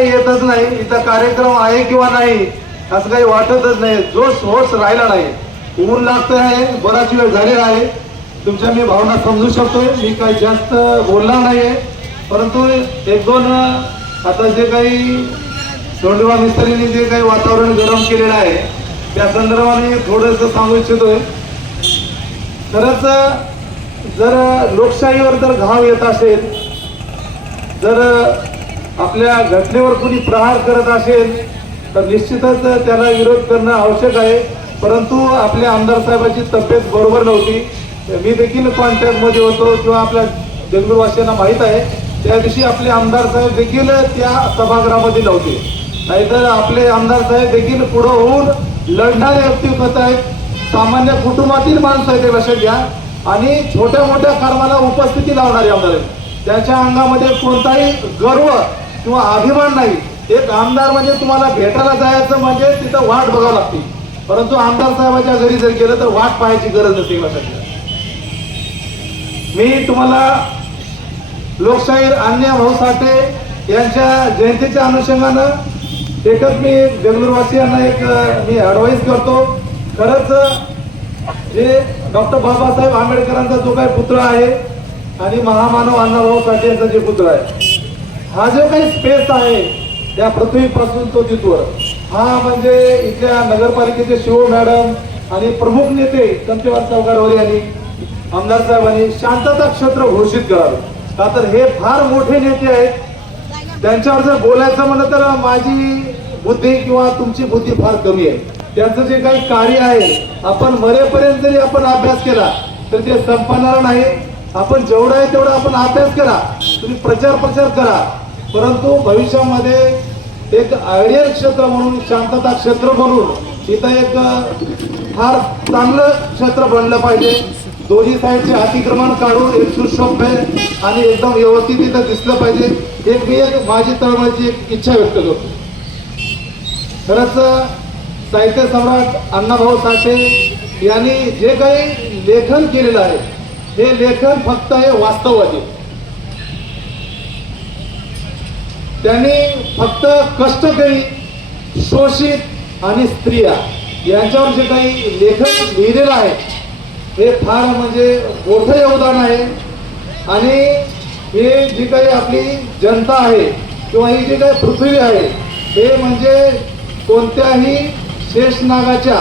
काही येतच नाही. इथं कार्यक्रम आहे किंवा नाही असं काही वाटतच नाही. जोश होश राहिला नाही. ऊन लागतं आहे बराच वेळ झालेला आहे. तुमच्या मी भावना समजू शकतोय. मी काही जास्त बोलणार नाहीये. परंतु एक दोन आता जे काही सोंडवा मिस्त्रीने जे काही वातावरण गरम केलेलं आहे त्या संदर्भाने थोडंसं सांगू इच्छितोय. खरंच जर लोकशाहीवर जर घाव येत असेल जर आपल्या घटनेवर कुणी प्रहार करत असेल तर निश्चितच त्याला विरोध करणं आवश्यक आहे. परंतु आपल्या आमदार साहेबांची तब्येत बरोबर नव्हती. मी देखील कॉन्टॅक्टमध्ये होतो किंवा आपल्या जंगलवासियांना माहीत आहे. त्या दिवशी आपले आमदार साहेब देखील त्या सभागृहामध्ये नव्हते. नाहीतर आपले आमदार साहेब देखील पुढं होऊन लढणारे व्यक्तिगत आहेत. सामान्य कुटुंबातील माणसं आहेत ते लक्षात घ्या. आणि छोट्या मोठ्या कर्माला उपस्थिती लावणारे आमदार आहेत. त्याच्या अंगामध्ये कोणताही गर्व किंवा अभिमान नाही एक आमदार म्हणजे तुम्हाला भेटायला जायचं म्हणजे तिथं वाट बघावं लागते. परंतु आमदार साहेबाच्या घरी जर गेलं तर वाट पाहायची गरज नसते मी तुम्हाला लोकशाहीर अन्य भाऊ साठे यांच्या जयंतीच्या अनुषंगानं एकच मी बेंगळूरवासियांना एक मी ॲडवाईस करतो. खरंच जे डॉक्टर बाबासाहेब आंबेडकरांचा जो काही पुत्र आहे आणि महामानव अण्णाभाऊ साठे यांचा जे पुत्र आहे हा जो काही स्पेस आहे त्या पृथ्वीपासून तो तिथवर. हा म्हणजे इथल्या नगरपालिकेचे शिव मॅडम आणि प्रमुख नेते कंतेवार चौकारवर यांनी आमदार साहेबांनी शांतता क्षेत्र घोषित करावं. का तर हे फार मोठे नेते आहेत. त्यांच्यावर जर बोलायचं म्हणलं तर माझी बुद्धी किंवा तुमची बुद्धी फार कमी आहे. त्यांचं जे काही कार्य आहे आपण मरेपर्यंत जरी आपण अभ्यास केला तर ते संपणार नाही. आपण जेवढं आहे तेवढं आपण अभ्यास करा. तुम्ही प्रचार प्रचार करा. परंतु भविष्यामध्ये एक आयडियल क्षेत्र म्हणून शांतता क्षेत्र म्हणून इथं एक फार चांगलं क्षेत्र बनलं पाहिजे. दोन्ही साईडचे अतिक्रमण काढून एक सुशोभ्य आणि एकदम व्यवस्थित इथं दिसलं पाहिजे. एक मी एक माझी तळमळची एक इच्छा व्यक्त करतो. खरंच साहित्य सम्राट अण्णाभाऊ साठे यांनी जे काही लेखन केलेलं आहे हे लेखन फक्त हे वास्तववादी. त्यांनी फक्त कष्टकरी शोषित आणि स्त्रिया यांच्यावर जे काही लेखन लिहिलेलं आहे हे फार म्हणजे मोठं योगदान आहे. आणि हे जी काही आपली जनता आहे किंवा ही जी काही पृथ्वी आहे हे म्हणजे कोणत्याही शेषनागाच्या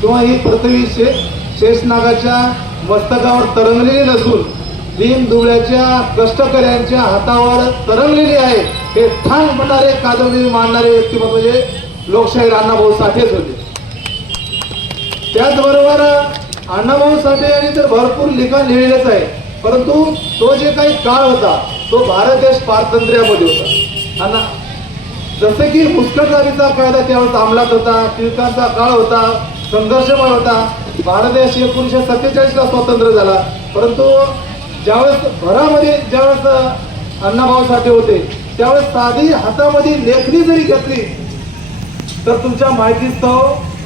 किंवा ही पृथ्वी शे शेषनागाच्या मस्तकावर तरंगलेली नसून दीन दुबळ्याच्या कष्टकऱ्यांच्या हातावर तरंगलेली आहे. हे ठाण म्हणणारे कादंबरी मांडणारे व्यक्तिमत्व म्हणजे लोकशाहीर अण्णाभाऊ साठेच होते. त्याचबरोबर अण्णाभाऊ साठे यांनी तर भरपूर लिखाण लिहिलेलंच आहे. परंतु तो जे काही काळ होता तो भारत देश स्वातंत्र्यामध्ये होता. आणि जसे की मुस्कटदारीचा कायदा त्यावेळेस अंमलात होता टिळकांचा काळ होता संघर्षमय होता. भारत देश एकोणीसशे सत्तेचाळीसला स्वतंत्र झाला. परंतु ज्यावेळेस भरामध्ये ज्यावेळेस अण्णाभाऊ साठे होते त्यावेळेस साधी हातामध्ये लेखणी जरी घेतली तर तुमच्या माहितीस्तव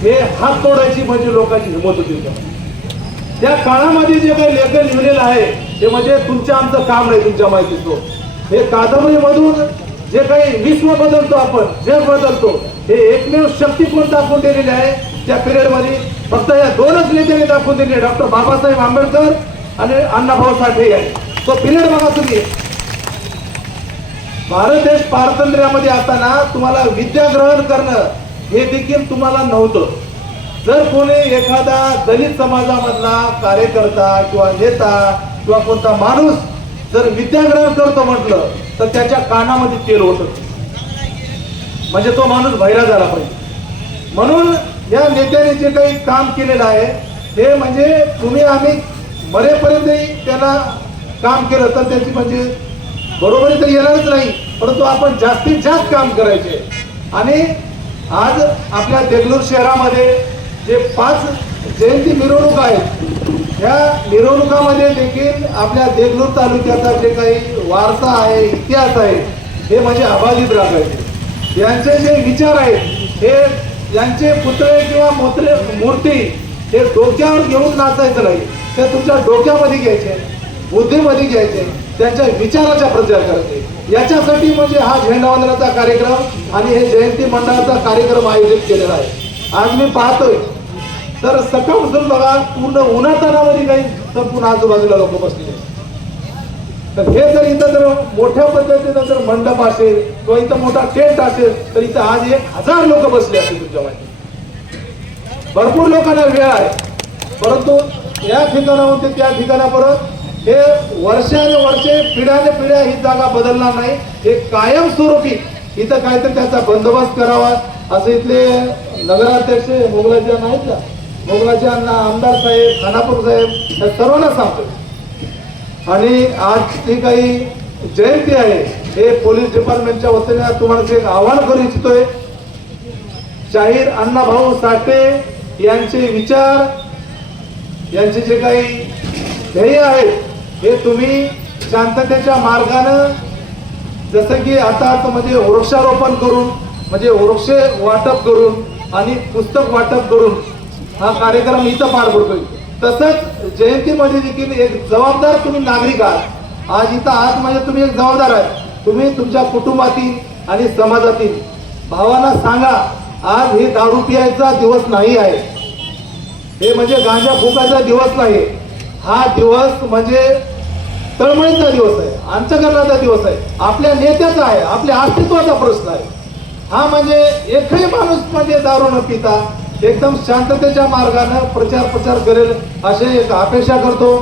हे हात तोडायची म्हणजे लोकांची हिंमत होती. त्या काळामध्ये जे काही लेखन लिहिलेलं आहे ते म्हणजे तुमच्या आमचं काम नाही तुमच्या माहितीस्तव. हे कादंबरीमधून जे काही विश्व बदलतो आपण जग बदलतो हे एकमेव शक्ती कोण दाखवून दिलेली आहे? त्या पिरियडमध्ये फक्त या दोनच नेत्याने दाखवून दिले डॉक्टर बाबासाहेब आंबेडकर आणि अण्णाभाऊ साठे यांनी. तो पिरियड बघा तुम्ही. भारत देश पारतंत्र्यामध्ये असताना तुम्हाला विद्या ग्रहण करणं हे देखील तुम्हाला नव्हतं. जर कोणी एखादा दलित समाजामधला कार्यकर्ता किंवा नेता किंवा कोणता माणूस जर विद्या ग्रहण करतो म्हटलं तर त्याच्या कानामध्ये तेल होत म्हणजे तो माणूस भैरा झाला पाहिजे. म्हणून या नेत्याने जे काही काम केलेलं आहे ते म्हणजे तुम्ही आम्ही मरेपर्यंतही त्याला काम केलं तर त्याची म्हणजे बरोबरी तर येणारच नाही परंतु आपण जास्तीत जास्त काम करायचे. आणि आज आपल्या देगलूर शहरामध्ये जे पाच जयंती मिरवणूक आहेत या मिरवणुकामध्ये देखील आपल्या देगलूर तालुक्याचा जे काही वारसा आहे इतिहास आहे हे म्हणजे अबाधित राखायचे यांचे जे विचार आहेत हे यांचे पुतळे किंवा मोत्रे मूर्ती हे डोक्यावर घेऊन नाचायचं नाही ते तुमच्या डोक्यामध्ये घ्यायचे बुद्धीमध्ये घ्यायचे. त्यांच्या विचाराचा प्रचार करते. याच्यासाठी म्हणजे हा झेंडावंदनाचा कार्यक्रम आणि हे जयंती मंडळाचा कार्यक्रम आयोजित केलेला आहे. आज मी पाहतोय. तर सकाळपासून बघा पूर्ण उन्हातानामध्ये काही संपूर्ण आजूबाजूला लोक बसलेले तर हे जर इथं जर मोठ्या पद्धतीनं जर मंडप असेल किंवा इथं मोठा टेंट असेल तर इथं आज एक हजार लोक बसले असतील तुमच्या माहिती भरपूर लोकांना वेळ आहे. परंतु या ठिकाणाहून ते त्या ठिकाणापर्यंत हे वर्षाने वर्षे पिढ्याने पिढ्या ही जागा बदलणार नाही. हे कायमस्वरूपी इथं काहीतरी त्याचा बंदोबस्त करावा. असं इथले नगराध्यक्ष मोगलाच्या नाहीत का मोगलाच्या आमदार साहेब खानापूर साहेब या सर्वांना सांगतो आणि आज जी काही जयंती आहे हे पोलीस डिपार्टमेंटच्या वतीने तुम्हाला एक आव्हान करू इच्छितोय. शाहीर अण्णाभाऊ साठे यांचे विचार यांचे जे काही ध्येय आहेत हे तुम्ही शांततेच्या मार्गानं जसं की आता म्हणजे वृक्षारोपण करून म्हणजे वृक्ष वाटप करून आणि पुस्तक वाटप करून हा कार्यक्रम इथं पार पडतोय. तसंच जयंतीमध्ये देखील एक जबाबदार तुम्ही नागरिक आहात. आज इथं आहात म्हणजे तुम्ही एक जबाबदार आहे तुम्ही तुमच्या कुटुंबातील आणि समाजातील भावांना सांगा आज हे दारू पियायचा दिवस नाही आहे. हे म्हणजे गांजा फुकायचा दिवस नाही हा दिवस म्हणजे तळमळीचा दिवस आहे. अंतकरणाचा दिवस आहे. आपल्या नेत्याचा आहे. आपल्या अस्तित्वाचा प्रश्न आहे. हा म्हणजे एकही माणूस म्हणजे दारू न पिता एकदम शांततेच्या मार्गाने प्रचार प्रचार करेल असे एक अपेक्षा करतो.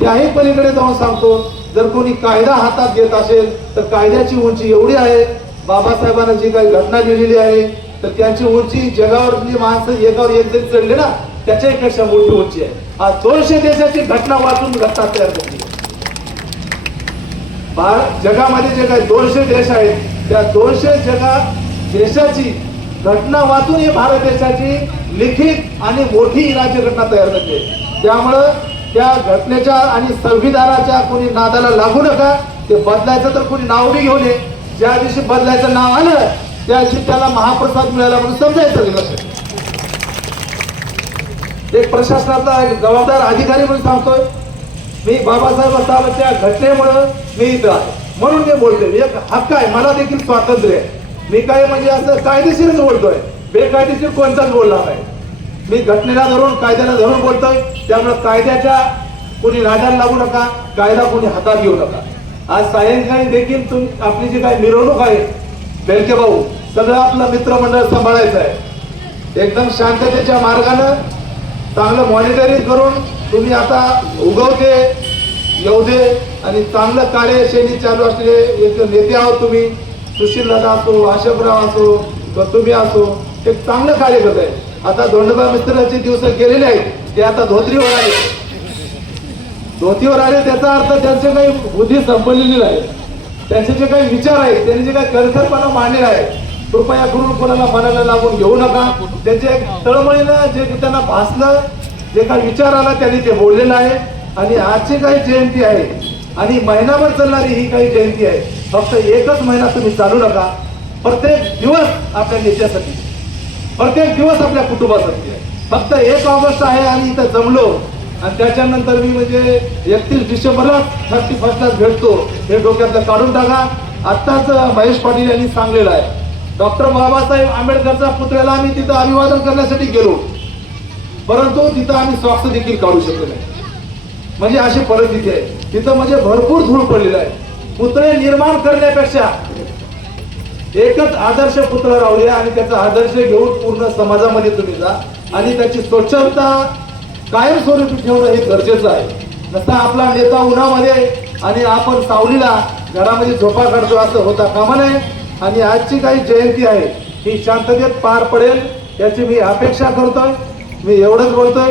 त्याही पलीकडे जाऊन सांगतो जर कोणी कायदा हातात घेत असेल तर कायद्याची उंची एवढी आहे. बाबासाहेबांना जी काही घटना लिहिलेली आहे तर त्यांची उंची जगावरली माणसं एकावर एक जरी चढले ना त्याच्यापेक्षा मोठी उंची आहे. आज दोनशे देशाची घटना वाचून घटना तयार केली भारत जगामध्ये जे काही दोनशे देश आहेत त्या दोनशे जगा देशाची घटना वाचून ही भारत देशाची लिखित आणि मोठी राज्यघटना तयार झाली त्यामुळं त्या घटनेच्या आणि संविधानाच्या कोणी नादाला लागू नका ते बदलायचं तर कोणी नाव बी घेऊन नये. ज्या दिवशी बदलायचं नाव आलं त्या दिवशी त्याला महाप्रसाद मिळाला म्हणून समजायचं एक प्रशासनाचा एक जबाबदार अधिकारी म्हणून सांगतोय मी बाबासाहेब साहेबांच्या घटनेमुळं मी इथं आहे. म्हणून मी बोलतोय एक हक्क आहे मला देखील स्वातंत्र्य आहे. मी काय म्हणजे असं कायदेशीरच बोलतोय बेकायदेशीर कोणताच बोलणार नाही. मी घटनेला धरून कायद्याला धरून बोलतोय त्यामुळे कायद्याच्या कोणी नादाला लागू नका कायदा कुणी हातात घेऊ नका. आज सायंकाळी देखील तुम्ही आपली जी काही मिरवणूक आहे बेलके भाऊ सगळं आपलं मित्रमंडळ सांभाळायचं आहे. एकदम शांततेच्या मार्गानं चांगलं मॉनिटरिंग करून तुम्ही आता उगवते येऊ दे आणि चांगलं कार्यशैली चालू असलेले एक नेते आहोत तुम्ही सुशील दादा असो अशोकराव असो किंवा तुम्ही असो ते चांगलं कार्य करत आहे आता धोंडबा मिस्त्राचे दिवस गेलेले आहेत ते आता धोत्रीवर आले. धोतीवर आले त्याचा अर्थ त्यांचे काही बुद्धी संपलेली नाही. त्यांचे जे काही विचार आहेत त्यांनी जे काही कणखरपणा मांडलेला आहे कृपया करून कोणाला मनाला लागून घेऊ नका. त्यांचे एक तळमळीनं जे त्यांना भासलं जे काही विचार आला त्यांनी ते बोललेलं आहे. आणि आजची काही जयंती आहे आणि महिनाभर चालणारी ही काही जयंती आहे फक्त एकच महिना तुम्ही चालू नका. प्रत्येक दिवस आपल्या नेत्यासाठी प्रत्येक दिवस आपल्या कुटुंबासाठी आहे. फक्त एक ऑगस्ट आहे आणि इथं जमलो. आणि त्याच्यानंतर मी म्हणजे एकतीस डिसेंबरला थर्टी फर्स्टलाच भेटतो. हे डोक्यातलं काढून टाका. आत्ताच महेश पाटील यांनी सांगलेलं आहे. डॉक्टर बाबासाहेब आंबेडकरच्या पुतळ्याला आम्ही तिथं अभिवादन करण्यासाठी गेलो. परंतु तिथं आम्ही स्वाक्ष देखील काढू शकलो नाही. म्हणजे अशी परिस्थिती आहे. तिथं म्हणजे भरपूर धूळ पडलेलं आहे. पुतळे निर्माण करण्यापेक्षा एकच आदर्श पुतळा राहूया आणि त्याचा आदर्श घेऊन पूर्ण समाजामध्ये तुम्ही जा. आणि त्याची स्वच्छता कायमस्वरूपी ठेवणं हे गरजेचं आहे. नसता आपला नेता उन्हामध्ये आणि आपण सावलीला घरामध्ये झोपा काढतो असं होता कामा नये. आणि आजची काही जयंती आहे ही शांततेत पार पडेल याची मी अपेक्षा करतोय. मी एवढंच बोलतोय.